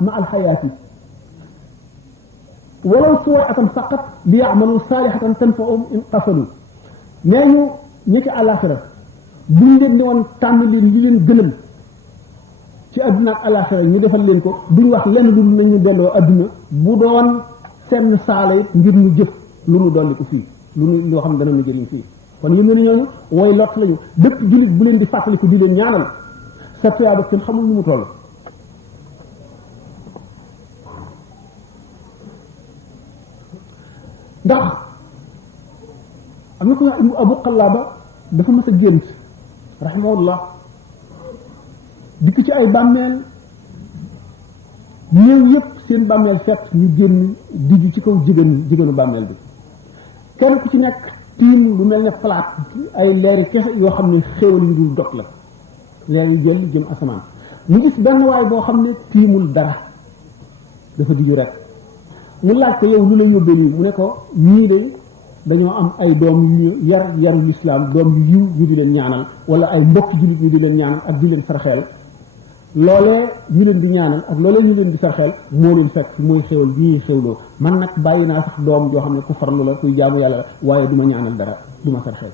مع الحياة ولو سوءة فقط ليعملوا صالحة تنفعهم إن قفلوا نيو نيك على الآخرة buñ leen ne woon tànn leen li leen gënal ci àdduna ak alaxira ñu defal leen ko duñ wax lenn lu nañu delloo àdduna bu doon seen saala it ngir ñu jëf lu nu dolli ko fii lu nu loo xam dana nu jëriñ fii kon yëngu ne ñooñu way lott lañu bépp julit bu leen di fàttaliku di leen ñaanal sa tuyaaba kenn xamul nu mu toll ndax am na ko Abu Qallaba dafa mas a gént rahimahullah dikk ci ay bàmmeel néew yépp seen bàmmeel fekk ñu génn diju ci kaw jigéenu bàmmeel bi kenn ku ci nekk tiim lu mel ne falaat ay leeri kese yoo xam ne xéewal yu dul dog la leer yu jël jëm asamaan mu gis benn waay boo xam ne tiimul dara dafa diju rek mu laaj ko yow lu la yóbbee nii mu ne ko ñii de dañoo am ay doom yu yaru lislaam doom yu yiw ñu di leen ñaanal wala ay mbokki jullit ñu di leen ñaanal ak di leen sarxeel loolee ñu leen di ñaanal ak loolee ñu leen di sarxeel moo leen fekk mooy xewal bi ñuy xewloo man nag bàyyi naa sax doom joo xam ne ku farlu la kuy jaamu yàlla la waaye du ma ñaanal dara du ma sarxeel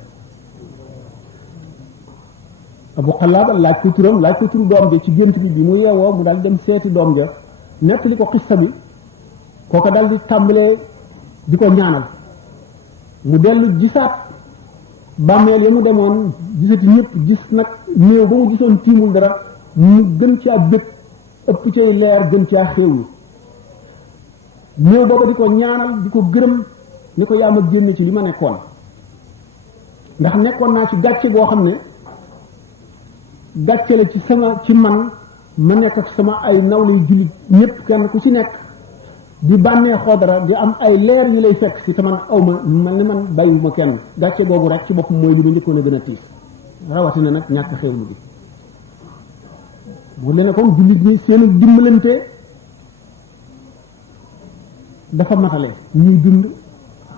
Abu Qallaba laaj ko turam laaj ko turu doom ja ci gént bi mu yeewoo mu daal dem seeti doom ja nettali ko xissa bi kooka daal di tàmbalee di ko ñaanal mu dellu gisaat bàmmeel ya mu demoon gisati ñëpp gis nag néew ba mu gisoon tiimul dara mu gën caa bëgg ëpp cay leer gën caa xéewlu néew booba di ko ñaanal di ko gërëm ni ko yaa ma génne ci li ma nekkoon ndax nekkoon naa ci gàcce goo xam ne gàcce la ci man ma nekk ak sama ay nawle yu jullit ñëpp kenn ku ci nekk di bànnee xoodara di am ay leer yu lay fekk si te man awma mel ni man bàyyiwuma kenn gàcce boobu rek ci boppam mooy li ma njëkkoon a gën a tiis rawatina nag ñàkk xewlu bi mu leen kon jullit ñi seenu dimbalante dafa matale ñuy dund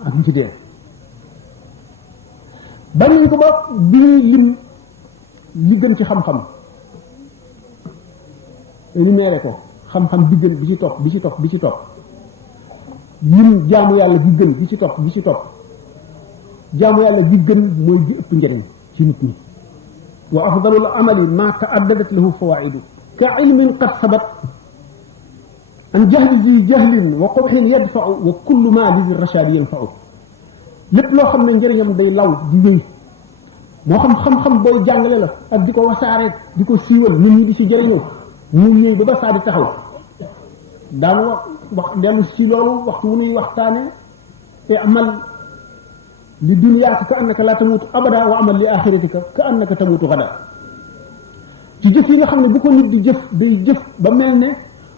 ak ñu ci dee bañ nañ ko ba bi ñuy lim li gën ci xam-xam énuméré ko xam-xam bi gën bi ci topp lim jaamu yàlla bi gën bi ci topp jaamu yàlla bi gën mooy bi ëpp njëriñ ci nit ñi wa afdalul amali ma ta'addadat lahu fawaidu ka ilmin qad sabat an jahli zi jahlin wa qubhin yadfa'u wa kullu ma li zi rashad yanfa'u lépp loo xam ne njëriñam day law di wéy moo xam booy jàngale la ak di ko wasaare di ko siiwal nit ñi di ci jëriñoo mu ñëw ba saa di taxaw daan wax dellu ci loolu waxtu wu nuy waxtaane te amal li dunyaaka ka annaka la tamutu abada wa amal li axiratika ka annaka tamutu gada ci jëf yi nga xam ne bu ko nit di jëf day jëf ba mel ne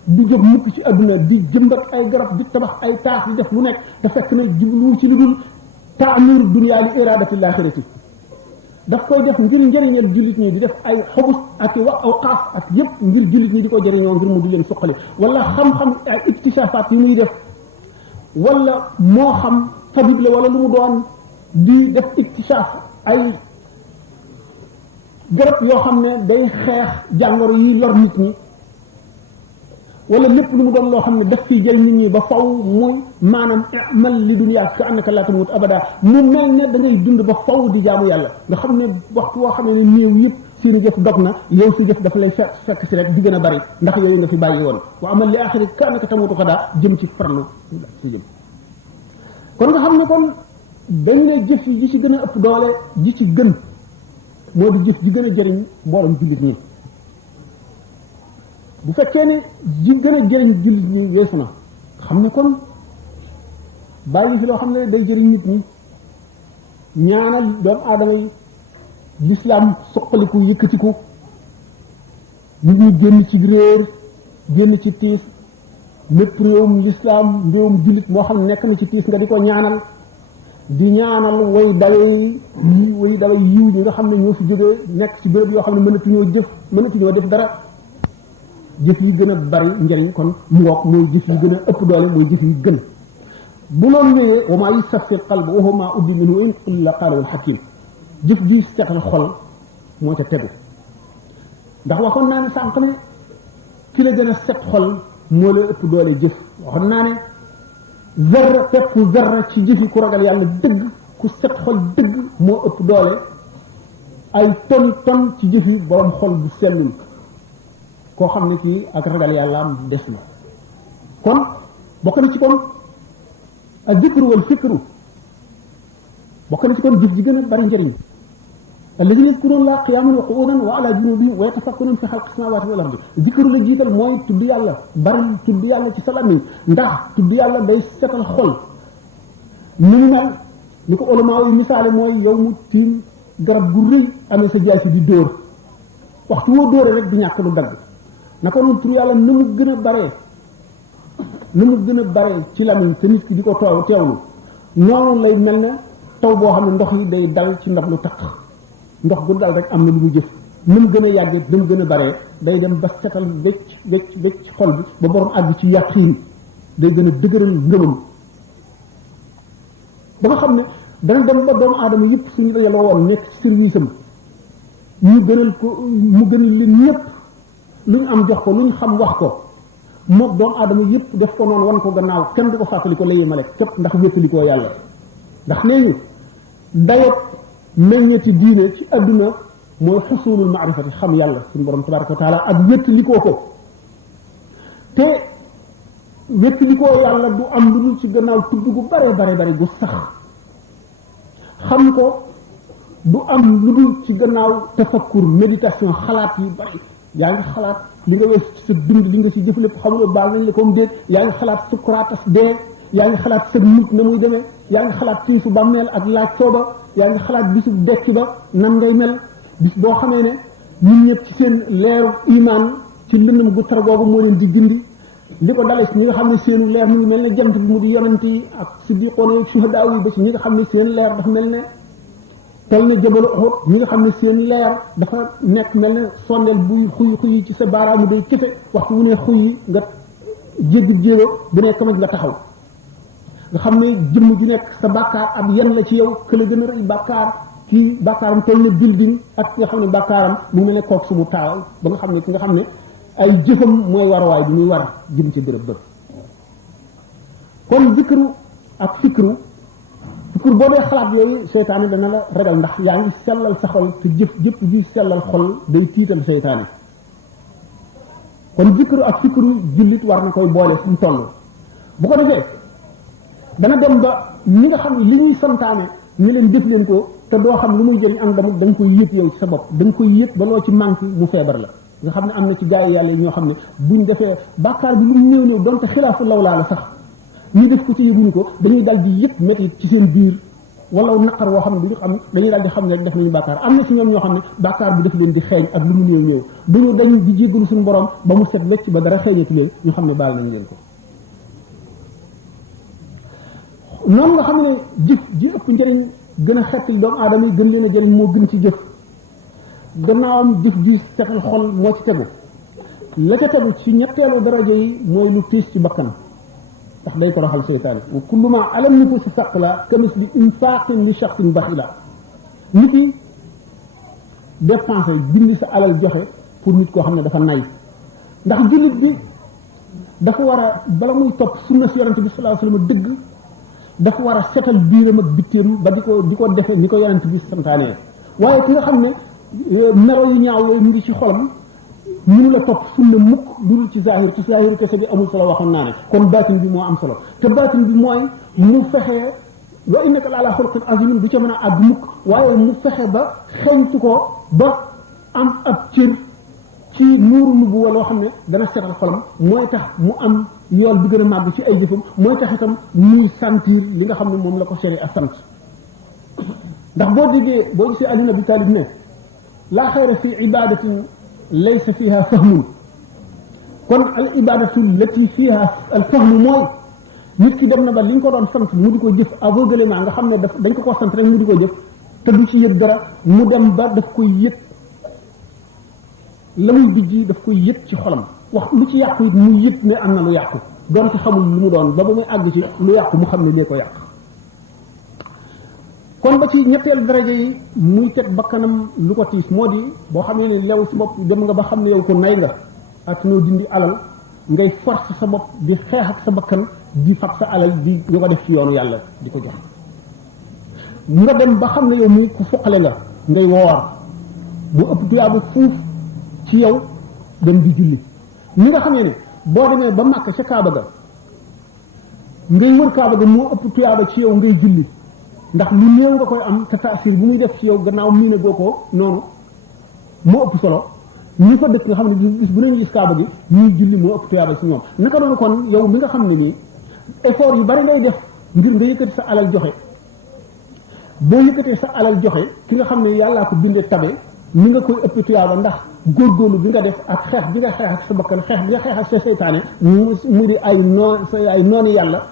du jóg mukk ci adduna di jëmbat ay garab di tabax ay taax di def lu nekk te fekk na jublu ci lu dul taamir dunya li iradati l'axirati daf koy def ngir njëriñal jullit ñi di def ay xobus ak awqaaf ak yépp ngir jullit ñi di ko jëriñoo ngir mu di leen suqali wala xam-xam ay iktisaafaat yi muy def wala moo xam tabib la wala lu mu doon di def iktisaaf ay garab yoo xam ne day xeex jàngoro yi lor nit ñi wala lépp lu mu doon loo xam ne daf fiy jël nit ñi ba faw muy maanaam amal li dunyaa ka annaka laa tamut abada mu mel ne da ngay dund ba faw di jaamu yàlla nga xam ne waxtu woo xam ne néew yëpp seen jëf dog na yow si jëf dafa lay fekk si rek di gën a bari ndax yooyu nga fi bàyyi woon wa amal li axiri ka annaka tamutu xadaa jëm ci farlu si jëm kon nga xam ne kon dañ ne jëf yi ji ci gën a ëpp doole ji ci gën moo di jëf ji gën a jëriñ mboolem jullit ñi bu fekkee ne ji gën a jëriñ jullit ñi weesu na xam ne kon bàyyi fi loo xam ne day jëriñ nit ñi ñaanal doomu aadama yi lislaam suqaliku yëkkatiku nit ñi génn ci réer génn ci tiis lépp réewum lislaam réewum jullit moo xam ne nekk na ci tiis nga di ko ñaanal di ñaanal way daway yiw ñi nga xam ne ñoo fi jógee nekk ci béréb yoo xam ne mënatuñoo def dara jëf yi gën a bari njëriñ kon mu ngoog mooy jëf yi gën a ëpp doole mooy jëf yi gën bu loolu wéyee wa maa yusaffi qalb wa huwa maa uddi minhu in illa qaala al hakim jëf ji setal xol moo ca tegu ndax waxoon naa ne sànq ne ki la gën a set xol moo la ëpp doole jëf waxoon naa ne zarra peppu zarra ci jëfi ku ragal yàlla dëgg ku set xol dëgg moo ëpp doole ay ton ci jëfi borom xol bu sellul koo xam ne kii ak ragal yàlla am des na kon bokk na ci kon ak zikru wal fikru bokk na ci kon jëf ji gën a bari njëriñ alladhina yadhkuruna Allaha qiyaman wa qu'udan wa ala junubihim wa yatafakkaruna fi khalqis samawati wal ardi zikru la jiital mooy tudd yàlla bari tudd yàlla ci sa làmmiñ ndax tudd yàlla day setal xol ni mu mel ni ko ulama yi misaale mooy yow mu tiim garab gu rëy amee sa jaasi di dóor waxtu woo dóore rek di ñàkk lu dagg naka noonu tur yàlla na mu gën a baree ci lamiñ te nit ki di ko teewlu noonu lay mel ne taw boo xam ne ndox yi day dal ci ndab lu taq ndox gu dal rek am na lu mu jëf ni mu gën a yàggee ni mu gën a baree day dem ba setal wecc xol bi ba borom àgg ci yaqiin day gën a dëgëral ngëmam ba nga xam ne dana dem ba doomu aadama yëpp suñu dajaloo woon nekk ci service am mu gënal leen ñëpp lu ñu am jox ko lu ñu xam wax ko moom doomu aadama yëpp def ko noonu wan ko gannaaw kenn du ko fàttali ko la yemale képp ndax wéttali koo yàlla ndax nee ñu dayot meññeti diine ci adduna mooy xusulul maarifati xam yàlla suñu borom tabaraka wa taala ak wéttali koo ko te wéttali koo yàlla du am lu dul ci gannaaw tudd gu bare gu sax xam ko du am lu dul ci gannaaw tafakkur méditation xalaat yi bari yaa ngi xalaat li nga wees ci sa dund li nga ci jëf lépp xamuloo baal nañ la comme déet yaa ngi xalaat sukraatas dee yaa ngi xalaat sa mucc na muy demee yaa ngi xalaat tiisu bàmmeel ak laaj sooba yaa ngi xalaat bisu dekki ba nan ngay mel bis boo xamee ne ñun ñëpp ci seen leeru iman ci lëndëm gu tar googu moo leen di gindi li ko dalee ñi nga xam ne seenu leer mu ngi mel ne jant bi mu di yonent yi ak siddiqoona yi suhadaa yi ba ci ñi nga xam ne seen leer dafa mel ne tol ne jabalu Uhud ñi nga xam ne seen leer dafa nekk mel ne sondeel buy xuy ci sa baaraamu day kéfe waxtu wu ne xuy nga jéggi jéego bu ne kamaj nga taxaw nga xam ne jëmm ju nekk sa bàkkaar ab yan la ci yow këla gën a rëy bàkkaar kii bàkkaaram toll ne building ak ki nga xam ne bàkkaaram mu mel ne kook sumu taawal ba nga xam ne ki nga xam ne ay jëfam mooy warwaay bi muy war jëm ci bërëb kon zikru ak fikru boo dee xalaat yooyu seytaane dana la ragal ndax yaa ngi sellal sa xol te jëpp ji sellal xol day tiital seytaane kon zikru ak fikru jullit war na koy boole fu mu toll bu ko defee dana dem ba ñi nga xam ne li ñuy santaane ñu leen def leen ko te doo xam lu muy jëriñ am damut da nga koy yëg yow ci sa bopp da nga koy yëg ba loo ci manqué mu feebar la nga xam ne am na ci gaay yàlla yi ñoo xam ne buñ defee bàkkaar bi lu mu néew donte xilaafu lawlaa la sax ñu def ko ci yëguñu ko dañuy dal di yëg métti ci seen biir wala naqar woo xam ne duñu xam dañuy dal di xam ne rek def nañu bàkkaar am na ci ñoom ñoo xam ne bàkkaar bi def leen di xeeñ ak lu mu néew duñu dañ di jéggalu suñu borom ba mu set wecc ba dara xeeñatu leen ñu xam ne baal nañ leen ko noonu nga xam ne jëf ji ëpp njëriñ gën a xettil doomu aadama yi gën leen a jëriñ moo gën ci jëf gannaawam jëf ji setal xol moo ci tegu la ca tegu ci ñetteelu daraja yi mooy lu tiis ci bakkan ndax day ko raxal seytaane wa kullu ma alam nufusi saqla kamisli infaqin li shakhsin baxila nit ki dépensé bindi sa alal joxe pour nit koo xam ne dafa nay ndax jullit bi dafa war a bala muy topp sunna si yonente bi sallallahu alayhi wasallam dëgg dafa war a setal biiram ak bitteem ba di ko defe ni ko yonente bi santaane waaye ki nga xam ne melo yu ñaaw yooyu mu ngi ci xolam mënu la topp sunna mukk dul ci zahir ci zahir kese bi amul solo waxoon naa ne kon baatin bi moo am solo te baatin bi mooy mu fexe wa innaka la ala xulqin azimin du ca mën a àgg mukk waaye mu fexe ba xeñtu ko ba am ab cër ci nuuru nubu loo xam ne dana setal xolam mooy tax mu am yool bi gën a màgg ci ay jëfam mooy tax itam muy sentir li nga xam ne moom la ko seri a sant ndax boo gisee Ali ibn Abi Talib ne laa xayra fi ibadatin laysa fiha fahmun kon al ibadatu lati fiha al fahmu mooy nit ki dem na ba li ñu ko doon sant mu di ko jëf aveuglément nga xam ne dañ ko sant rek mu di ko jëf te du ci yëg dara mu dem ba daf koy yëg la muy bijji daf koy yëg ci xolam wax lu ci yàqu it mu yëg ne am na lu yàqu doonte xamul lu mu doon ba muy àgg ci lu yàqu mu xam ne lee ko yàq kon ba ci ñetteel daraja yi muy teg bakkanam lu ko tiis moo di boo xamee ne lew si bopp dem nga ba xam ne yow ko nay nga attanoo dindi alal ngay force sa bopp di xeex ak sa bakkan di fab sa alal di ko def ci yoonu yàlla di ko jox nga dem ba xam ne yow muy ku fuqale nga ngay woor bu ëpp tuyaaba fuuf ci yow dem di julli ni nga xamee ne boo demee ba Makka ca Kaaba ga ngay wër Kaaba ga moo ëpp tuyaaba ci yow ngay julli ndax lu néew nga koy am te taasir bu muy def ci yow gannaaw miine goo ko noonu moo ëpp solo ñi fa dëkk nga xam ne bis bu nañu gis Kaaba gi ñuy julli moo ëpp tuyaaba ci ñoom naka doon kon yow mi nga xam ne nii effort yu bari ngay def ngir nga yëkkati sa alal joxe boo yëkkatee sa alal joxe ki nga xam ne yàllaa ko bindee tabe ni nga koy ëpp tuyaaba ndax góorgóorlu bi nga def ak xeex bi nga xeex ak sa bakkan xeex bi nga xeex ak sa seytaane mu di ay noonu yàlla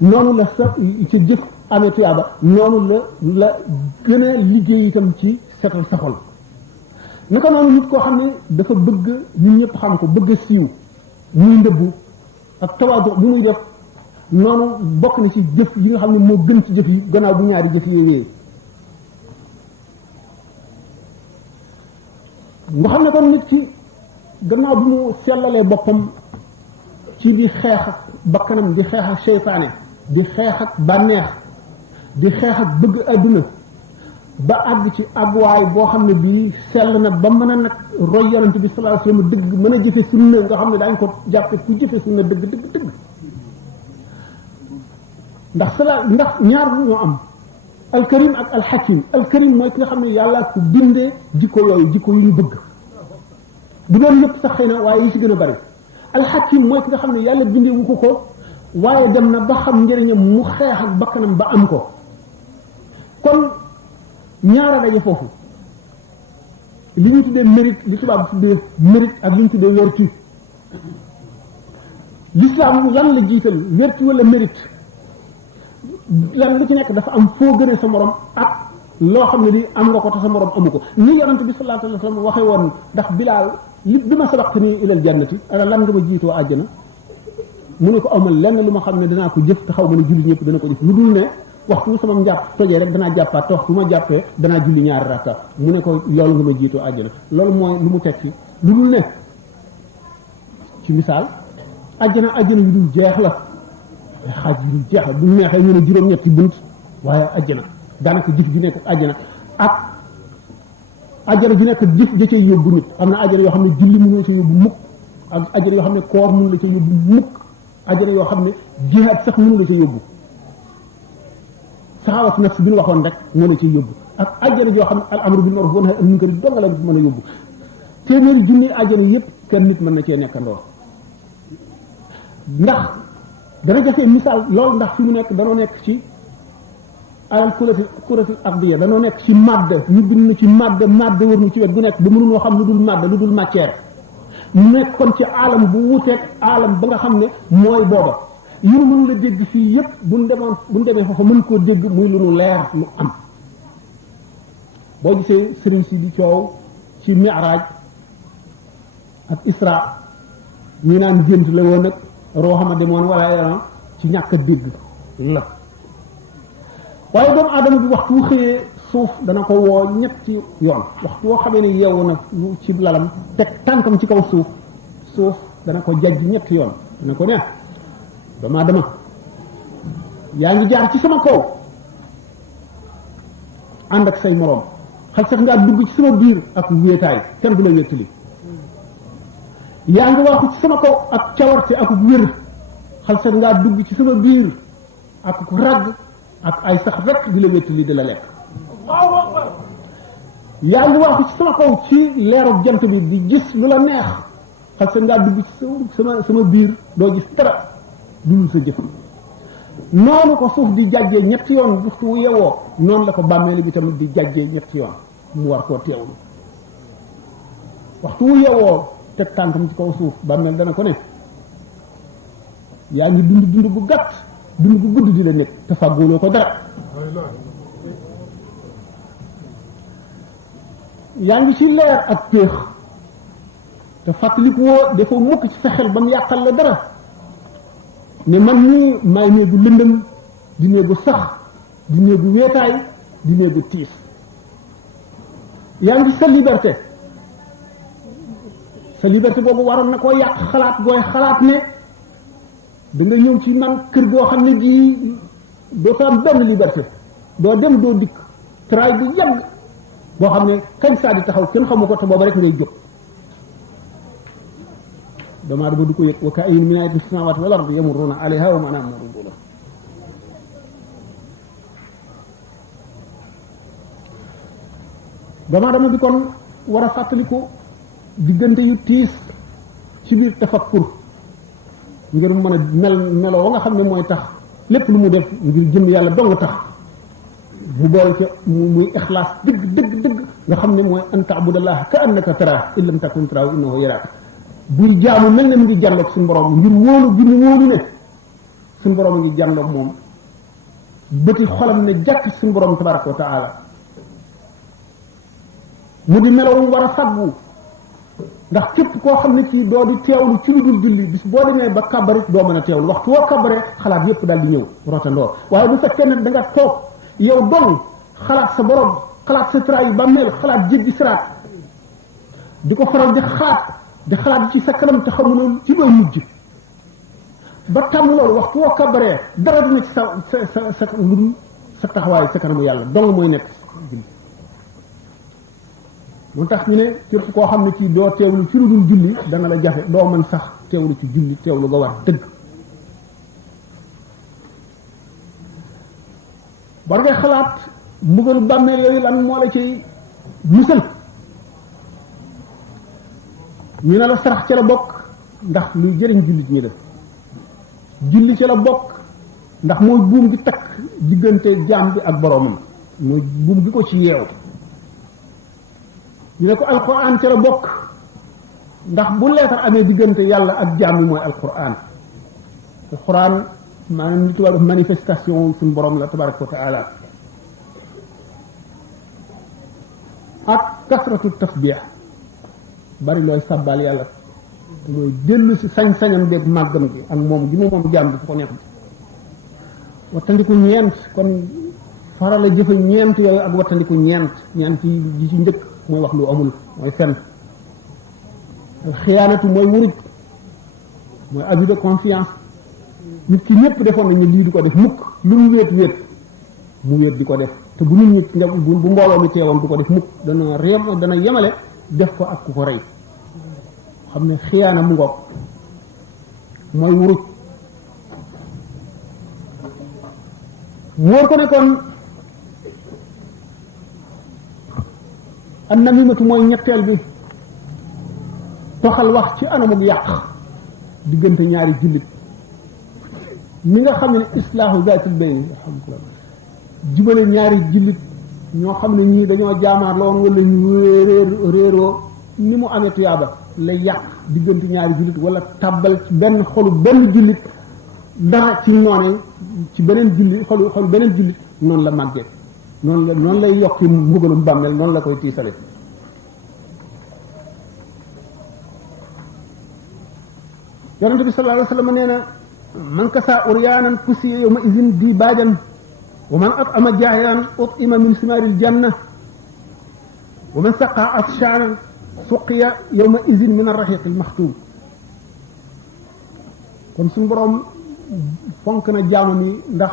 noonu la sa ci jëf amee tuyaaba noonu la gën a liggéey itam ci setal sa xol naka noonu nit koo xam ne dafa bëgg ñun ñëpp xam ko bëgg a siiw muy ndëbbu ak tawaadu bu muy def noonu bokk na ci jëf yi nga xam ne moo gën ci jëf yi gannaaw bu ñaari jëf yooyu nga xam ne kon nit ki gannaaw bi mu sellalee boppam ci di xeex ak bakkanam di xeex ak seytaane di xeex ak bànneex di xeex ak bëgg adduna ba àgg ci àgguwaay boo xam ne bii sell na ba mën a nag roy yonent bi sallallahu alayhi wasallam dëgg mën a jëfe sunna nga xam ne daañ ko jàppe ku jëfe sunna dëgg ndax ñaar ñoo am alkarim ak alxakim alkarim mooy ki nga xam ne yàlla ku bindee jikko yooyu jikko yu ñu bëgg du doon yëpp sax xëy na waaye yi ci gën a bari alxakim mooy ki nga xam ne yàlla bindee wu ko waaye dem na ba xam njëriñam mu xeex ak bakkanam ba am ko kon ñaara daje foofu li ñu tuddee mérite li tubaab tuddee mérite ak li ñu tuddee vertu l'islam lan la jiital vertu wala mérite lan lu ci nekk dafa am foo gënee sa morom ak loo xam ne lii am nga ko te sa morom amu ko ni yonent bi sallallahu alayhi wasallam waxee woon ndax bilaal bi ma sabaqtanii ilal jannati ana lan nga ma jiitoo àjjana mu ne ko awma lenn lu ma xam ne danaa ko jëf te xaw ma ne julli ñëpp dana ko jëf lu dul ne waxtu bu sama njàpp tojee rek danaa jàppaat te waxtu bu ma jàppee danaa julli ñaari rakka mu ne ko loolu nga ma jiitoo àjjana loolu mooy lu mu tekki lu dul ne ci misaal àjjana yu dul jeex la xaaj yu dul jeex la bu neexee ñu ne juróom-ñetti bunt waaye àjjana daanaka jëf ju nekk àjjana ak àjjana ju nekk jëf ja cay yóbbu nit am na àjjana yoo xam ne julli mënoo ca yóbbu mukk ak àjjana yoo xam ne koor mënu la ca yóbbu mukk àjjana yoo xam ne jihaad sax mënu la ca yóbbu saxaawat nafs bi ñu waxoon rek moo la ciy yóbbu ak àjjana joo xam ne al amru bil ma'ruf wa nahyi anil munkar dong la mën a yóbbu téeméeri junni àjjana yépp kenn nit mën na cee nekkandoo ndax dana jafee misaal loolu ndax fi mu nekk danoo nekk ci alal kurati ardiya danoo nekk ci madd ñu bind na ci madd wër nu ci wet gu nekk ba mënunoo xam lu dul madd lu dul matière mu nekk kon ci alam bu wuteeg alam ba nga xam ne mooy booba yu nu mën la dégg fii yépp buñ demee foofa mën koo dégg muy lu nu leer lu am boo gisee sëriñ si di coow ci mi'raj ak isra ñu naan gént la woon nag rooxama demoon wala ci ñàkk a dégg la waaye doomu aadama bi waxtu wu xëyee suuf dana ko woo ñetti yoon waxtu woo xamee ne yeewu na ci lalam teg tànkam ci kaw suuf dana ko jajj ñetti yoon dana ko ne doomu aadama yaa ngi jaar ci sama kaw ànd ak say moroom xal sax ngaa dugg ci sama biir ak wéetaay kenn du la wéttali yaa ngi waxu ci sama kaw ak cawarte ak wér xal sax ngaa dugg ci sama biir ak ragg ak ay sax rek di la wéttali di la lekk yaa ngi waxu ci sama kaw ci leeru jant bi di gis lu la neex xal sax ngaa dugg ci sama biir doo gis dara dul sa jëf noonu ko suuf di jàjjee ñetti yoon waxtu wu yewoo noonu la ko bàmmeeli bi tamit di jàjjee ñetti yoon mu war koo teewlu waxtu wu yewoo teg tànkam ci kaw suuf bàmmeel dana ko ne yaa ngi dund bu gàtt dund bu gudd di la nekk te fàggooloo ko dara yaa ngi ci leer ak péex te fàttaliku woo dafa mukk ci sa xel ba mu yàqal la dara ne man nii maay néegu lëndëm di néegu sax di néegu weetaay di néegu tiis yaa ngi sa liberté sa liberté boobu waroon na koo yàq xalaat gooy xalaat ne da nga ñëw ci man kër goo xam ne gii doo fa am benn liberté doo dem doo dikk tray bu yàgg boo xam ne kañ saa di taxaw kenn xamu ko te booba rek ngay jóg doomu aadama du ko yëg wa ka'ayyin min aayatin fi samaawaati wal ardi yamurruuna alayhaa wa hum anhaa mu'riduun doomu aadama bi kon war a fàttaliku diggante yu tiis ci biir tafakkur ngir mën a meloo wa nga xam ne mooy tax lépp lu mu def ngir jëm yàlla dong tax mu bool ca muy ixlaas dëgg nga xam ne mooy an ta'budallaha ka annaka taraahu in lam takun taraahu innahu yaraak buy jaamu mel ne mu ngi jànloog suñu borom ngir wóolu gi mu wóolu ne suñu borom a ngi jànloog moom bëti xolam ne jàkk suñu borom tabaraka wa taala mu di melowum war a faggu ndax képp koo xam ne kii doo di teewlu ci lu dul julli bis boo demee ba kabarit doo mën a teewlu waxtu woo kabare xalaat yépp daal di ñëw rotandoor waaye bu fekkee ne da nga toog yow dong xalaat sa borom xalaat sa tra yi bàmmeel xalaat jéggi siraat di ko faral di xalaat ci sa kanam te xamuloo ci doy mujj ba tàmm loolu waxtu woo kabaree dara dina ci sa lu sa taxawaay sa kanamu yàlla dong mooy nekk julli moo tax ñu ne surtout koo xam ne kii doo teewlu ci lu dul julli dana la jafe doo mën sax teewlu ci julli teewlu nga war dëgg war ngay xalaat mbugalu bàmmeel yooyu lan moo la ciy musal ñu ne la sarax ca la bokk ndax luy jëriñ jullit ñi def julli ca la bokk ndax mooy buum gi takk diggante jaam bi ak boroomam mooy buum gi ko ci yeew ñu ne ko alquran ca la bokk ndax bu leetar amee diggante yàlla ak jaam bi mooy alquran maanaam li tubaab manifestation suñu borom la tabaraka wa taala ak kasratu tasbih bari looy sabbal yàlla te mooy dellu si sañ-sañam beeg màggam gi ak moom gi moom jaam bi fu ko neex wattandiku ñeent kon farala jëfe ñeent yooyu ak wattandiku ñeent yi ci njëkk mooy wax lu amul mooy fen xiyaanatu mooy wuruj mooy abus de confiance nit ki ñëpp defoon nañ ne lii du ko def mukk lu mu wéet mu wéet di ko def te bu nit ñi bu mbooloo mi teewoon du ko def mukk dana yemale def ko ak ku ko rey xam ne xiyaana mu ngoog mooy wuruj wóor ko ne kon an namimatu mooy ñetteel bi toxal wax ci anamuk yàq diggante ñaari jullit mi nga xam ne islaahu zaatil bayni alhamdulillah jubale ñaari jullit ñoo xam ne ñii dañoo jaamaar la woon wala ñu réeroo ni mu amee tuyaaba lay yàq diggante ñaari jullit wala tàbbal ci benn xolu benn jullit dara ci noone ci beneen jullit xolu beneen jullit noonu la màggee noonu lay yokki mbugalum bàmmeel noonu la koy tiisale yonente bi sallallahu alayhi wa sallam nee na man kasa uryaanan kusiya yawma izin di baajan wa man at'ama jaahilan ut'ima min simaaril janna wa man saqa atshaanan suqiya yawma izin min ar-rahiqil maxtuum kon suñu boroom fonk na jaamam yi ndax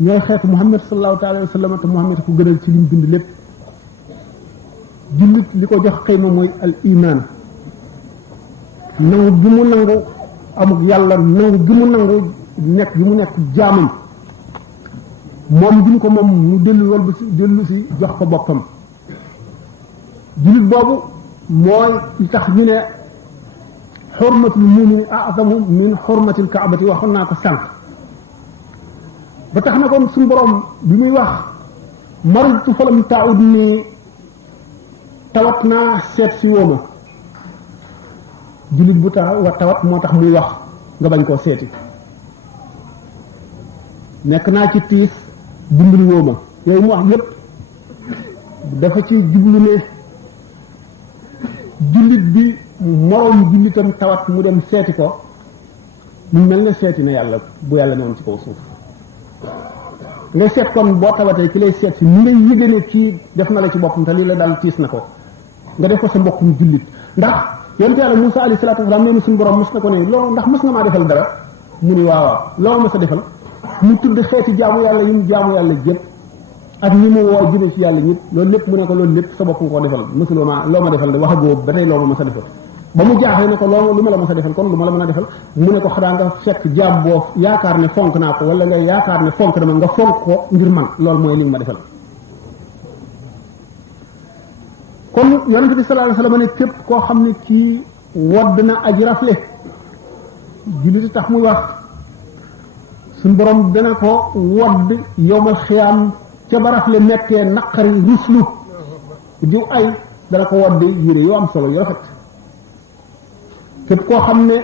ñooy xeetu Muhammad sallallahu alayhi wa sallam te Muhammad ko gënal ci liñ bind lépp jullit li ko jox xëyma mooy al iman nangu gi mu nangu amuk yàlla nangu gi mu nangu nekk gi mu nekk jaamam moom gi mu ko moom mu dellu si jox ko boppam jullit boobu mooy li tax ñu ne xurmatul mumini a'zamu min xurmatil kaabati waxoon naa ko sànq ba tax na kon suñu borom bi muy wax maritu falam taud ni tawat naa seet si wooma jullit bu tawat moo tax muy wax nga bañ koo seeti nekk naa ci tiis dimbali wooma yooyu mu wax yépp dafa ci jublu ne jullit bi moroom jullitam tawat mu dem seeti ko mu mel ne seeti na yàlla bu yàlla newoon ci kaw suuf ngay seet kon boo tawatee ki lay seet si ni ngay yëgee ne kii def na la ci boppam te lii la daal tiis na ko nga def ko sa mbokkum jullit ndax yonte yàlla Musaa alayhi salaatu wasalaam nee na suñu borom mos na ko ne loolu ndax mos nga maa defal dara mu ni waaw loo ma sa defal mu tudd xeeti jaamu yàlla yi mu jaamu yàlla jëpp ak ñi mu woo jëme ci yàlla ñëpp loolu lépp mu ne ko loolu lépp sa bopp nga ko defal mosuloo ma loo ma defal de wax agoo ba tey loo ma mas a defal ba mu jaaxlee ne ko loo lu ma la mas a defal kon lu ma la mën a defal mu ne ko xanaa nga fekk jaam boo yaakaar ne fonk naa ko wala nga yaakaar ne fonk dama nga fonk ko ngir man loolu mooy li nga ma defal kon yonente bi sallallahu alayhi wasallam ne képp koo xam ne kii wodd na aji rafle jullit tax muy wax suñ borom dana ko wodd yowmal xiyaam ca ba rafle mettee naqari ruslu diw ay dana ko wodd yére yoo am solo yu rafet képp koo xam ne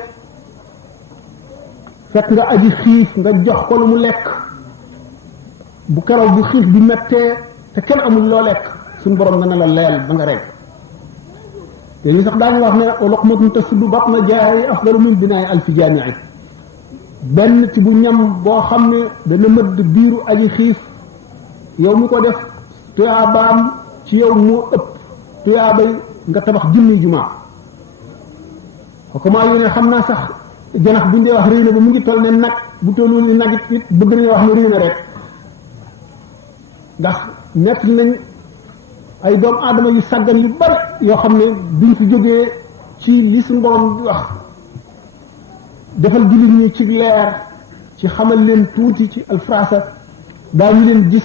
fekk nga aji xiif nga jox ko lu mu lekk bu keroog bu xiif bi mettee te kenn amul loo lekk suñu borom dana la leel ba nga rek te ñu sax daañu wax ne luqmatun tasuddu batna jaa'i afdalu min binaa'i alfi jaami'i benn ci bu ñam boo xam ne dana mëdd biiru aji xiif yow mi ko def tuyaabaam ci yow moo ëpp tuyaabay nga tabax junni jumaa comment yu ne xam naa sax janax buñ dee wax réy na ba mu ngi toll ne nag bu tollul ni nag it bëgg nañu wax ne réy na rek ndax nekk nañ ay doomu aadama yu sàggan yu bari yoo xam ne duñ fi jógee ci li suñu borom di wax defal jullit ñi ci leer ci xamal leen tuuti ci alfrasa daañu leen gis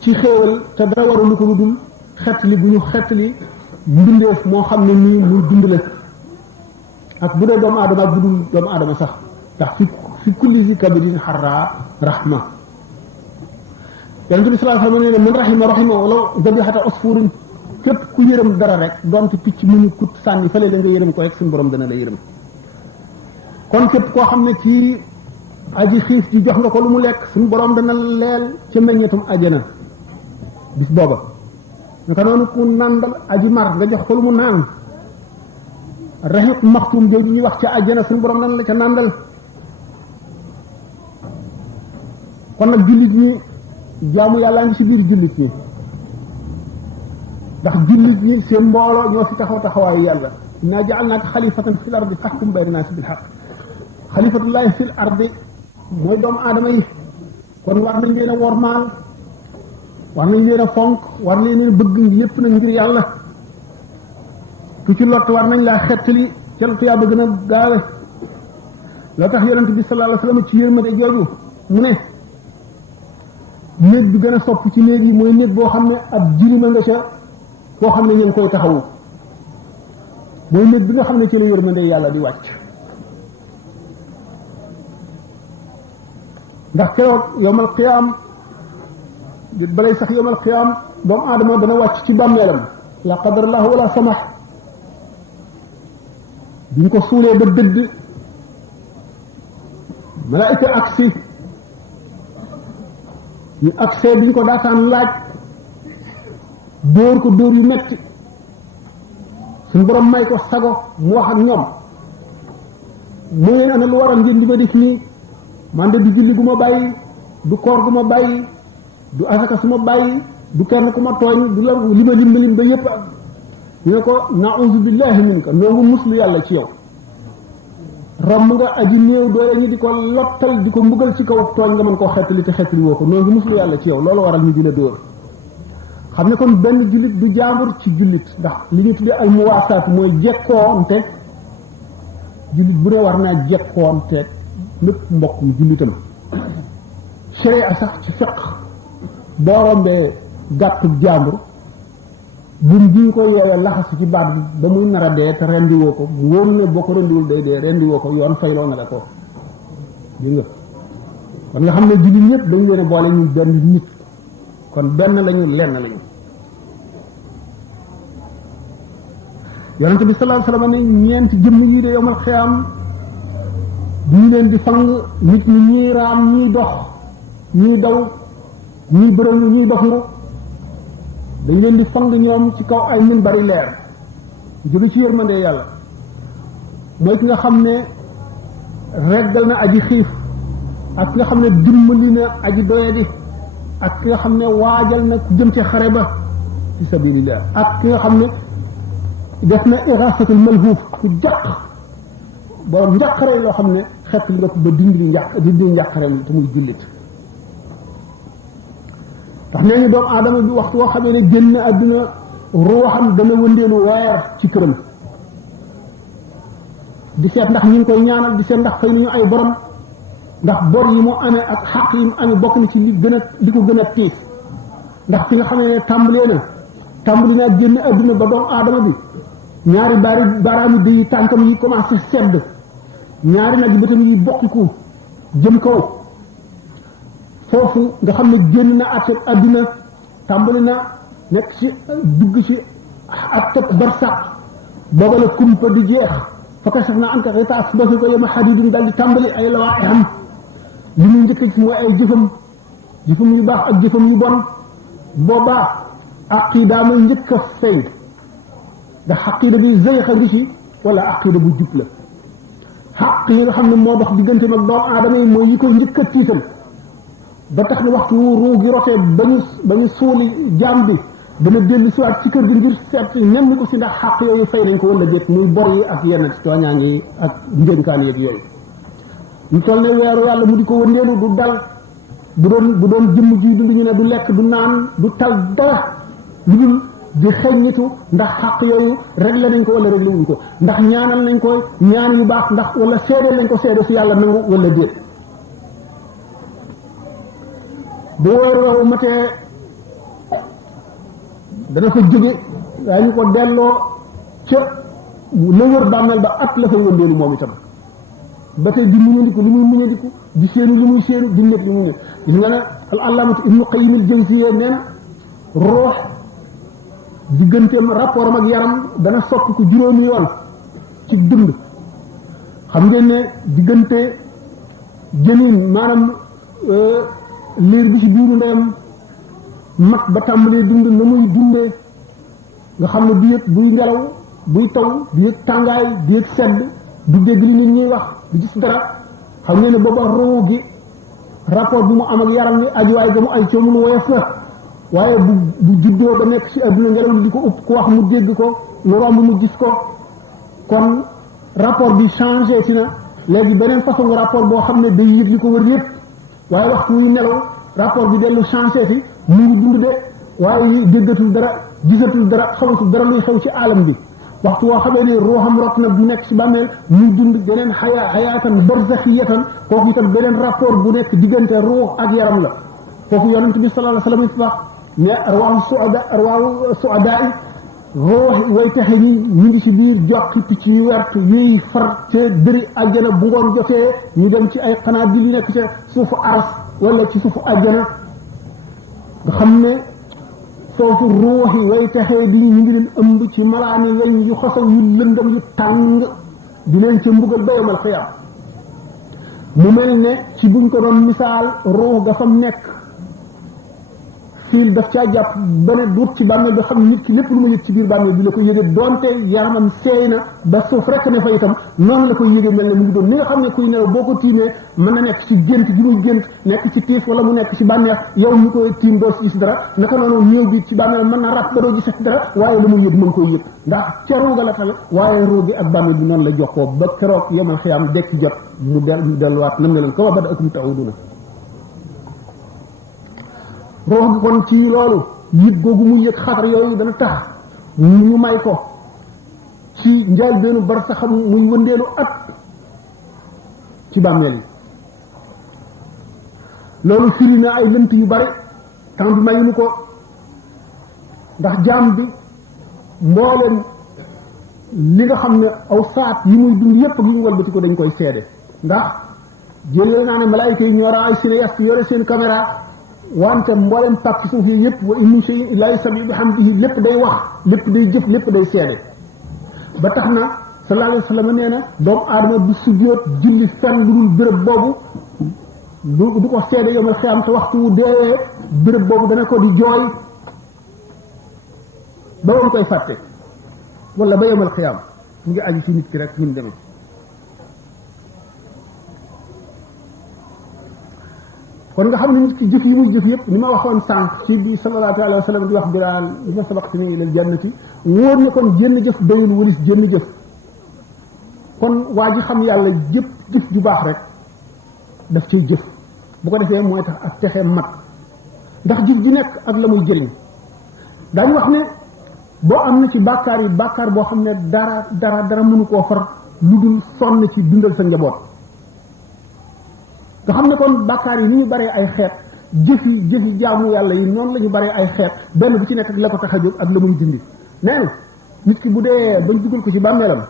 ci xéewal te dara warulu ko lu dul xetli bu ñu xetli mbindeef moo xam ne nii muy dund la ak bu dee doomu aadama ak bu dul doomu aadama sax ndax fi kulli zi kabidin xarra rahma yonent bi sallallahu alayhi wa sallam nee na man rahima wala zabihata usfurin képp ku yërëm dara rek donte picc mu ñu kut sànni fële la nga yërëm ko rek suñu borom dana la yërëm kon képp koo xam ne kii aji xiif ji jox nga ko lu mu lekk suñu borom dana leel ca meññetum ajana bis booba naka noonu ku nàndal aji mar nga jox ko lu mu naan raxiq maxtum jooju ñuy wax ca ajana suñu borom dana la ca nàndal kon nag jullit ñi jaamu yàlla ngi ci biir jullit ñi ndax jullit ñi seen mbooloo ñoo fi taxaw taxawaayu yàlla inna ja'alnaaka xalifatan fil ardi fahkum bayna naasi bil haqq xalifatullahi fil ardi mooy doomu aadama yi kon war nañ leen a wormaal war nañ leen a fonk war nañ leen a bëgg lépp nag ngir yàlla ku ci lott war nañ laa xettali ca la tuyaa ba gën a gaawe loo tax yonent bi sallallahu alayhi wasallam ci yërmande jooju mu ne néeg bi gën a sopp ci néeg yi mooy néeg boo xam ne ab jirima nga ca koo xam ne ñu ngi koy taxawu mooy néeg bi nga xam ne ci la yërmande yàlla di wàcc ndax keroog yowmal qiyaam balay sax yowmal qiyaam doomu aadama dana wàcc ci bàmmeelam la qadarallahu wala samax biñ ko suulee ba dëdd malaayika aksi ñu agsee biñ ko daataan laaj dóor ko dóor yu metti suñ borom may ko sago mu wax ak ñoom mu leen ana lu waral ngeen di ma def nii man de du julli gu ma bàyyi du koor gu ma bàyyi du asaka su ma bàyyi du kenn ku ma tooñ du la li ma lim ba yépp ñu ne ko na'uzu billahi minka noongu muslu yàlla ci yow romb nga aji néew doole ñi di ko lottal di ko mbugal ci kaw tooñ nga mën koo xettali te xettali woo ko noongu muslu yàlla ci yow loolu waral ñu di la dóor xam ne kon benn jullit du jaambur ci jullit ndax li ñu tuddee al muwaasaat mooy jekkoonte jullit bu ne war naa jekkoonte lépp mbokkum jullitam sharia sax ci fiqh boo rombee gàttub jaambur buum bi ñu ko yeewee laxasu ci baat bi ba muy nar a dee te rendiwoo ko wóor ne boo ko rendiwul day dee rendiwoo ko yoon fayloo na la ko dégg nga kon nga xam ne jullit ñëpp dañu leen a boole ñu benn nit kon benn lañu lenn lañu yonente bi sallallahu alayhi wasallam ne ñeenti jëmm yii de yowmal xiyaam duñu leen di fang nit ñi ñii raam ñii dox ñii daw ñii bërëngu ñii doxngu dañ leen di fang ñoom ci kaw ay min bari leer jóge ci yërmande yàlla mooy ki nga xam ne reggal na aji xiif ak ki nga xam ne dimbali na aji doyadi ak ki nga xam ne waajal na ku jëm ci xare ba fi sabilillah ak ki nga xam ne def na irasatul malhuuf ku jàq boo njàqare loo xam ne xet li nga ko ba dindi njàqareem te muy jullit ndax nee ñu doomu aadama bi waxtu woo xamee ne génn àdduna ruuxam dana wëndeelu weer ci këram di seet ndax ñu ngi koy ñaanal di seet ndax fay nañu ay borom ndax bor yi mu amee ak xaq yi mu amee bokk na ci li ko gën a tiis ndax fi nga xam ne tàmbali naa génn adduna ba doomu aadama bi ñaari baaraami bi tànkam yi commencé sedd ñaari nag yi bëtam yi bokkiku jëm kaw foofu nga xam ne génn na àtte adduna tàmbali na nekk ci dugg ci àtte barsaq booba la kumpa di jeex fa kashafna anka ghitaa'aka basarika yawma hadiidun dal di tàmbali ay lawaa'iham li muy njëkk ci mooy ay jëfam yu baax ak jëfam yu bon boobaa aqida may njëkk a feeñ ndax aqida bi zayxa ngi ci wala aqida bu jub la xaq yi nga xam ne moo dox diggante mag doomu aadama yi mooy yi koy njëkk a tiital ba tax na waxtu ruu gi rotee ba ñu suuli jaam bi dana dellu siwaat ci kër gi ngir seet nem ko si ndax xaq yooyu fay nañ ko wala déet muy bor yi ak yenn tooñaa ngi ak njënkaan yeeg yooyu ñu toll ne weeru yàlla mu di ko wëndeelu du dal bu doon jëmm ji dund ñu ne du lekk du naan du tal dara lu dul di xeññitu ndax xaq yooyu réglé nañ ko wala réglé wuñ ko ndax ñaanal nañ ko ñaan yu baax ndax wala seedeel nañ ko seede si yàlla nangu wala déet bu weeru yow matee dana fa jóge waaye ñu ko delloo ca la wër bàmmeel ba at la fay wëndeelu moom itam ba tey di muñandiku li muy muñandiku di séenu li muy séenu di nekk li muy nekk gis nga ne al allaamatu ibnu qayyim al jawziyya nee na ruux digganteem rapport am ak yaram dana soppi ko juróomi yoon ci dund xam ngeen ne diggante jëniin maanaam liir bi ci biiru ndeyam mag ba tàmbalee dund na muy dundee nga xam ne du yëg buy ngelaw buy taw du yëg tàngaay du yëg sedd du dégg li nit ñuy wax du gis dara xam ngeen ne booba ruu gi rapport bu mu am ak yaram ni ajuwaay ga mu ay coomu lu woyof la waaye bu juddoo ba nekk ci adduna ngelaw li di ko upp ku wax mu dégg ko lu romb mu gis ko kon rapport bi changé ci na léegi beneen façon rapport boo xam ne day yëg li ko wër yëpp waaye waxtu wuy nelaw rapport bi dellu changé fi mu ngi dund de waaye déggatul dara gisatul dara xamatul dara luy xew ci alam bi waxtu woo xamee ne ruuxam rot na bu nekk ci bàmmeel muy dund beneen xayaatan barzaxiyatan kooku itam beneen rapport bu nekk diggante ruux ak yaram la kooku yonent bi sallallahu alayhi wasallam wax ne arwaahu suadaa yi ruux way taxe ñi ñu ngi ci biir joxi picc yu wert yuy far te dëri àjjana bu ngoon jotee ñu dem ci ay xanaadil yu nekk ca suufu aras wala ci suufu àjjana nga xam ne foofu ruux yi way taxee di ñu ngi leen ëmb ci malaane weñ yu xosaw yu lëndëm yu tàng di leen ca mbugal ba yawmal xiyaam mu mel ne ci buñ ko doon misaal ruux ga fam nekk fiil daf caa jàpp ba ne duut ci bàmmeel bi xam nit ki lépp lu ma yëg ci biir bàmmeel bi la koy yëge doonte yaramam seey na ba suuf rek ne fa itam noonu la koy yëge mel ne mu ngi doon ni nga xam ne kuy nelaw boo ko tiimee mën na nekk ci gént gi muy gént nekk ci tiif wala mu nekk ci bànneex yow ñu koy tiim doo si gis dara naka noonu ñëw bi ci bàmmeel mën na ràpp ba doo gis dara waaye la muy yëg mën koy yëg ndax ca ruuga la tal waaye ruugi ak bàmmeel bi noonu la jokkoo ba keroog yomal xiyaam dekki jot mu delluwaat nam ne leen kama bada'akum ta'uduna ruux gi kon ci loolu yëg googu muy yëg xatar yooyu dana tax ñu may ko ci njaal beenu bar sa xam muy wëndeelu at ci bàmmeel yi loolu firi na ay lënt yu bari temps bi mayuñu ko ndax jaam bi mbooleem li nga xam ne aw saat yi muy dund yépp ak yi ñu walbati ko dañ koy seede ndax jëlee naa ne malaayika yi ñoora ay cinéaste yore seen caméra wante mboolem pàcc suuf yi yëpp wa in min shay'in illaa yusabbihu bihamdihi lépp day wax lépp day jëf lépp day seede ba tax na sallallahu alayhi wa sallam nee na doomu aadama du sujjóot julli fenn lu dul béréb boobu du ko seede yomal xiyaam te waxtu wu deewee béréb boobu dana ko di jooy ba woon koy fàtte wala ba yomal xiyaam mu ngi aju ci nit ki rek ñu demee kon nga xam ne nit ki jëf yi muy jëf yëpp ni ma waxoon sànq ci bi sallallahu alayhi wa sallam di wax Bilaal li ma sabaqtani ilal jannati wóor ne kon jënn jëf doyul walis jënn jëf kon waa ji xam yàlla jëpp jëf ju baax rek daf ciy jëf bu ko defee mooy tax ak texe mat ndax jëf ji nekk ak la muy jëriñ daañu wax ne boo am na ci bàkkaar yi bàkkaar boo xam ne dara mënu koo far lu dul sonn ci dundal sa njaboot nga xam ne kon bàkkaar yi ni ñu baree ay xeet jëfi jaamu yàlla yi noonu la ñu baree ay xeet benn bu ci nekk ak la ko tax a jóg ak la muy dindi nee na nit ki bu dee bañ dugal ko ci bàmmeelam